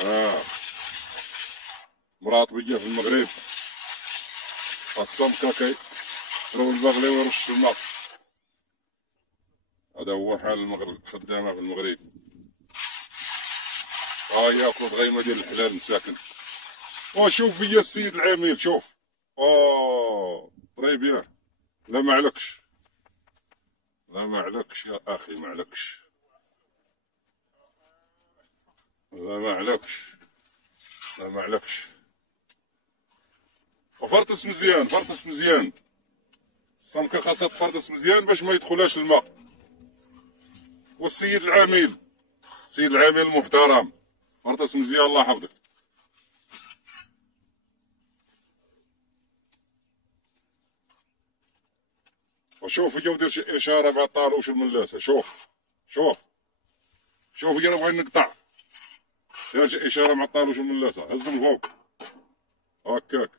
اه مرات بيجي في المغرب السمكة يضرب البغلي ويرش الماء. هذا هو حال المغرب، خدامة في المغرب. ياكلوا الغيمة ديال الحلال مساكن. وشوف فيا السيد العميل، شوف. طري بيان. لا ما عليكش، لا ما عليكش يا اخي، ما عليكش، لا ما عليكش، لا ما عليكش. وفرطس مزيان، فرطس مزيان. السمكة خاصها تفرطس مزيان باش ما يدخلهاش الماء. والسيد العميل، السيد العميل المحترم، فرطس مزيان الله يحفظك. وشوف يجا ودير شي اشاره مع الطالوش الملاسه. شوف شوف شوف يا بغينا نقطع، دار شي اشاره مع الطالوش الملاسه، هز من فوق هكاك.